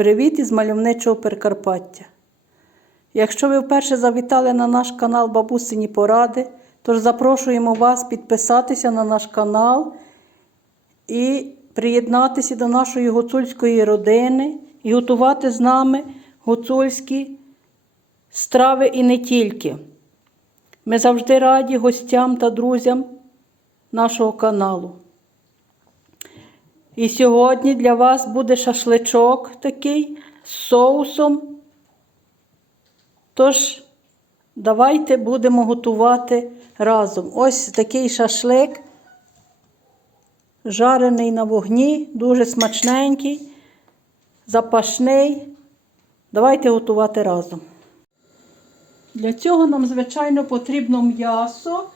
Привіт із мальовничого Прикарпаття! Якщо ви вперше завітали на наш канал Бабусині Поради, тож запрошуємо вас підписатися на наш канал і приєднатися до нашої гуцульської родини і готувати з нами гуцульські страви і не тільки. Ми завжди раді гостям та друзям нашого каналу. І сьогодні для вас буде шашличок такий з соусом. Тож, давайте будемо готувати разом. Ось такий шашлик, жарений на вогні, дуже смачненький, запашний. Давайте готувати разом. Для цього нам, звичайно, потрібно м'ясо,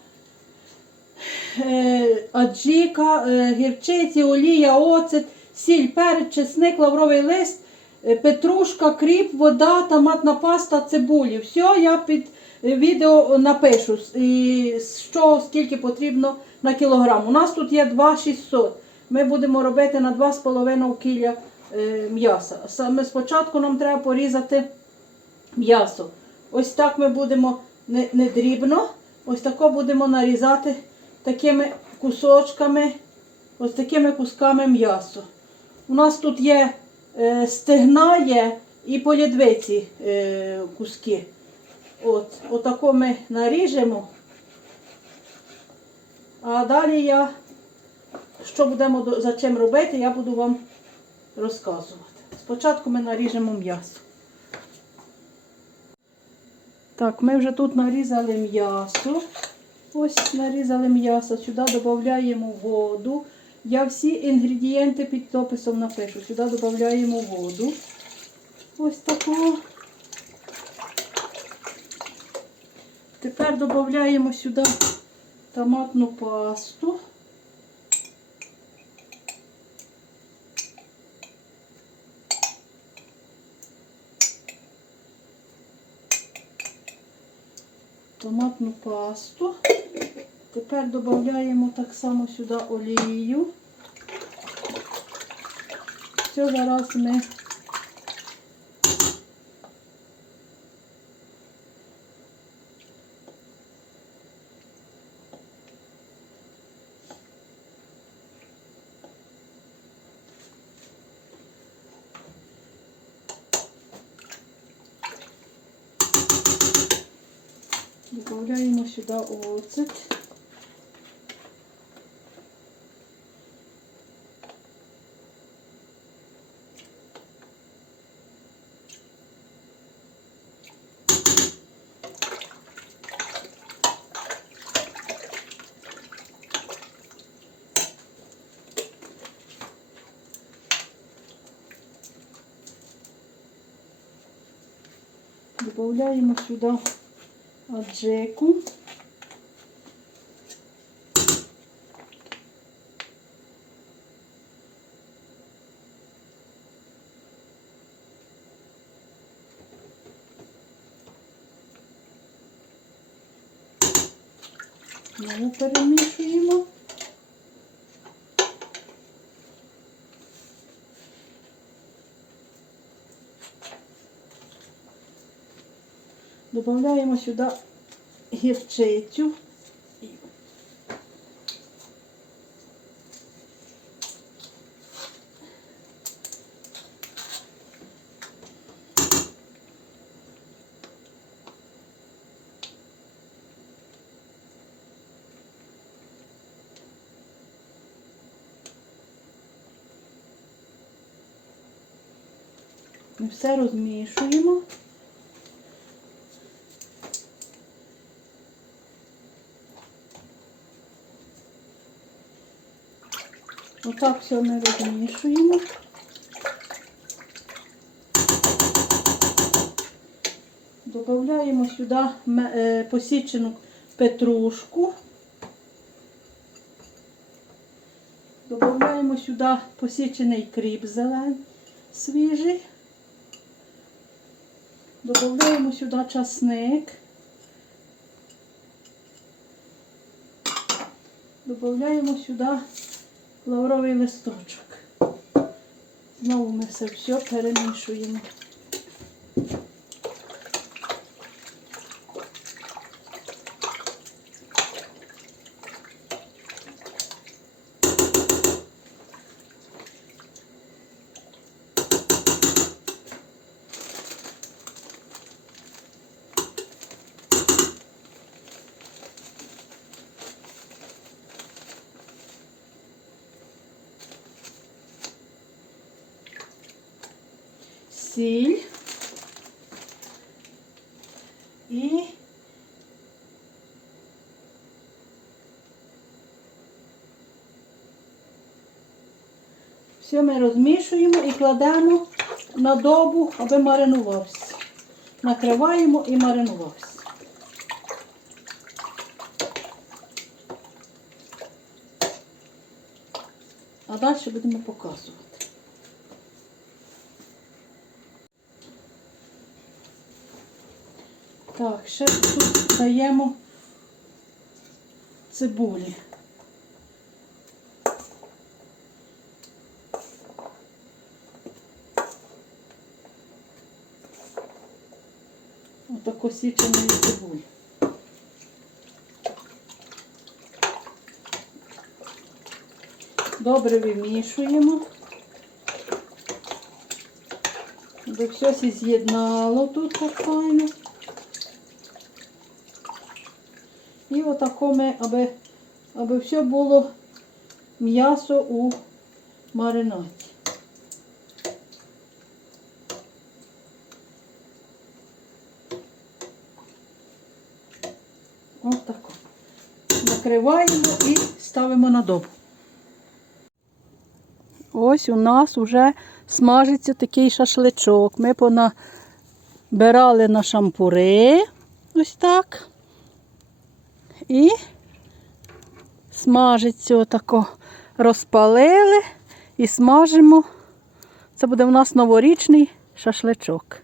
аджіка, е, гірчиці, олія, оцет, сіль, перець, чесник, лавровий лист, е, петрушка, кріп, вода, томатна паста, цибулі. Все я під е, відео напишу, і що скільки потрібно на кілограм. У нас тут є 2,600. Ми будемо робити на 2,5 кіля е, м'яса. Саме спочатку нам треба порізати м'ясо. Ось так ми будемо не, не дрібно, ось тако будемо нарізати такими кусочками, ось такими кусками м'ясо. У нас тут є е, стегна є і полідвиці е, куски. От, отако ми наріжемо. А далі я, що будемо за чим робити, я буду вам розказувати. Спочатку ми наріжемо м'ясо. Так, ми вже тут нарізали м'ясо. Ось нарізали м'ясо. Сюди додаємо воду. Я всі інгредієнти під описом напишу. Сюди додаємо воду. Ось таку. Тепер додаємо сюди томатну пасту. томатну пасту. Тепер додаємо так само сюди олію. Все зараз ми додаємо сюди оцет. Добавляємо сюди аджику. Знову перемішуємо. Добавляємо сюди гірчицю. Ми все розмішуємо. Отак все ми розмішуємо. Додаємо сюди е, посічену петрушку. Додаємо сюди посічений кріп зелений, свіжий. Додаємо сюди часник. Додаємо сюди лавровий листочок. Знову ми все перемішуємо. Сіль. І все ми розмішуємо і кладемо на добу, аби маринувався. Накриваємо і маринувався. А далі будемо показувати. Так, ще тут даємо цибулі. Отако січеної цибулі. Добре вимішуємо. Аби все з'єднало тут так файно. І отако ми, аби, аби все було м'ясо у маринаді. Отако. Накриваємо і ставимо на добу. Ось у нас вже смажиться такий шашличок. Ми понабирали на шампури. Ось так. І смажиться отако. Розпалили і смажимо. Це буде у нас новорічний шашличок.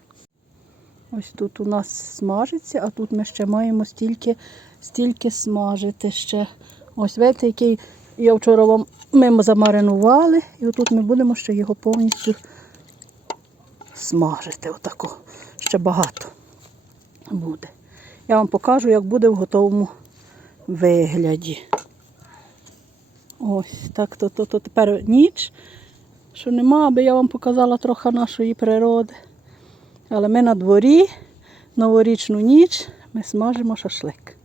Ось тут у нас смажиться, а тут ми ще маємо стільки, стільки смажити ще. Ось видите, який я вчора вам ми замаринували, і отут ми будемо ще його повністю смажити. Отако. Ще багато буде. Я вам покажу, як буде в готовому вигляді. Ось так то, то, то тепер ніч, що нема, аби я вам показала трохи нашої природи. Але ми на дворі, новорічну ніч, ми смажимо шашлик.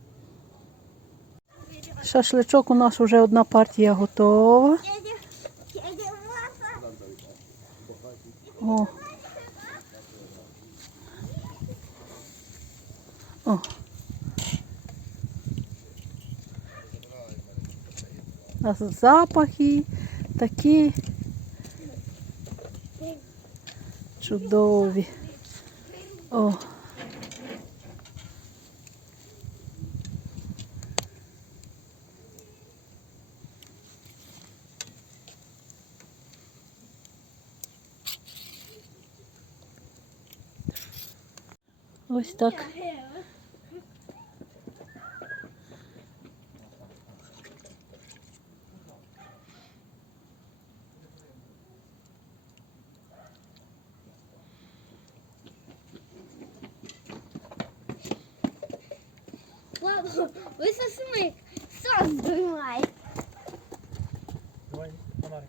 Шашличок у нас вже одна партія готова. О. О. Запахи такі чудові. О. Ось так. Папа, висоси сам збивай. Давай фонарик.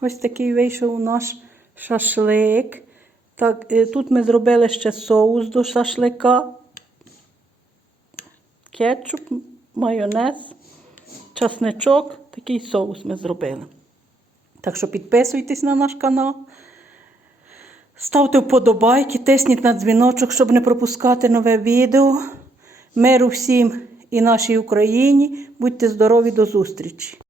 Ось такий вийшов наш шашлик. Так, е, тут ми зробили ще соус до шашлика. Кетчуп, майонез, часничок. Такий соус ми зробили. Так що підписуйтесь на наш канал. Ставте вподобайки, тисніть на дзвіночок, щоб не пропускати нове відео. Миру всім і нашій Україні. Будьте здорові до зустрічі!